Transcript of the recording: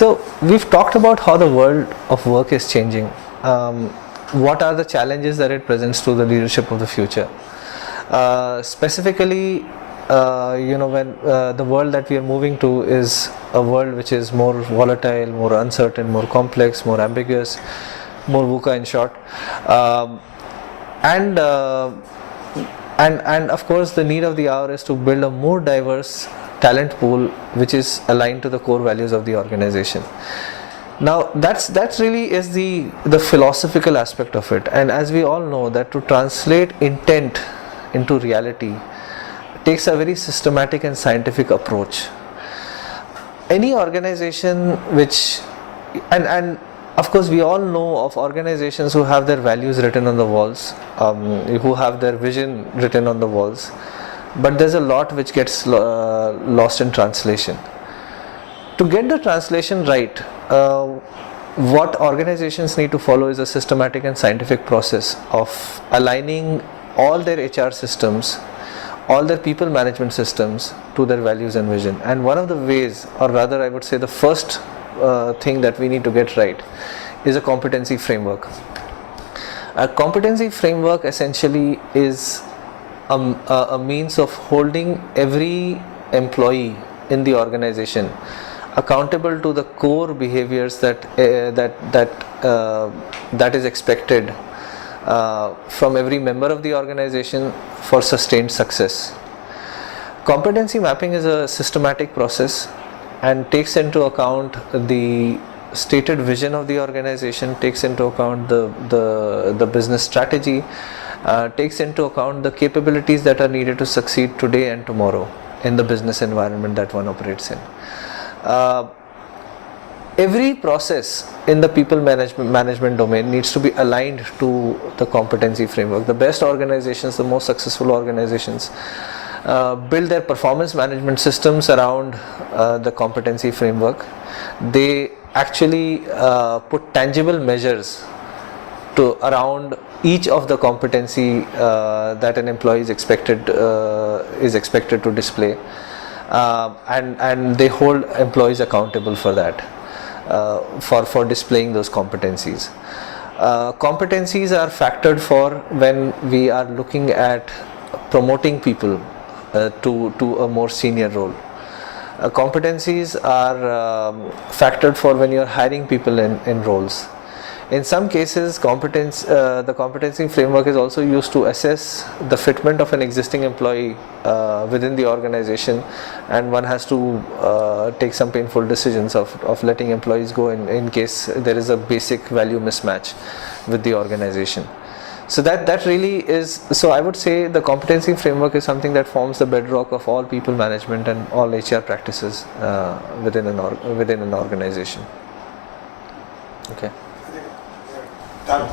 So we've talked about how the world of work is changing. What are the challenges that it presents to the leadership of the future? Specifically, when the world that we are moving to is a world which is more volatile, more uncertain, more complex, more ambiguous, more VUCA in short, and of course the need of the hour is to build a more diverse talent pool which is aligned to the core values of the organization. Now that really is the philosophical aspect of it, and as we all know that to translate intent into reality takes a very systematic and scientific approach. Any organization which and of course we all know of organizations who have their values written on the walls, who have their vision written on the walls, but there's a lot which gets lost in translation. To get the translation right, what organizations need to follow is a systematic and scientific process of aligning all their HR systems, all their people management systems to their values and vision. And one of the ways, or rather I would say the first thing that we need to get right is a competency framework. A competency framework essentially is a means of holding every employee in the organization accountable to the core behaviors that is expected from every member of the organization for sustained success. Competency mapping is a systematic process and takes into account the stated vision of the organization, takes into account the business strategy, takes into account the capabilities that are needed to succeed today and tomorrow in the business environment that one operates in. Every process in the people management domain needs to be aligned to the competency framework. The best organizations, the most successful organizations build their performance management systems around the competency framework. They actually put tangible measures around each of the competency that an employee is expected to display, and they hold employees accountable for that, for displaying those competencies. Competencies are factored for when we are looking at promoting people to a more senior role. Competencies are factored for when you are hiring people in roles. In some cases, the competency framework is also used to assess the fitment of an existing employee within the organization, and one has to take some painful decisions of letting employees go in case there is a basic value mismatch with the organization. So that really is, so I would say the competency framework is something that forms the bedrock of all people management and all HR practices within an organization. Okay. Done.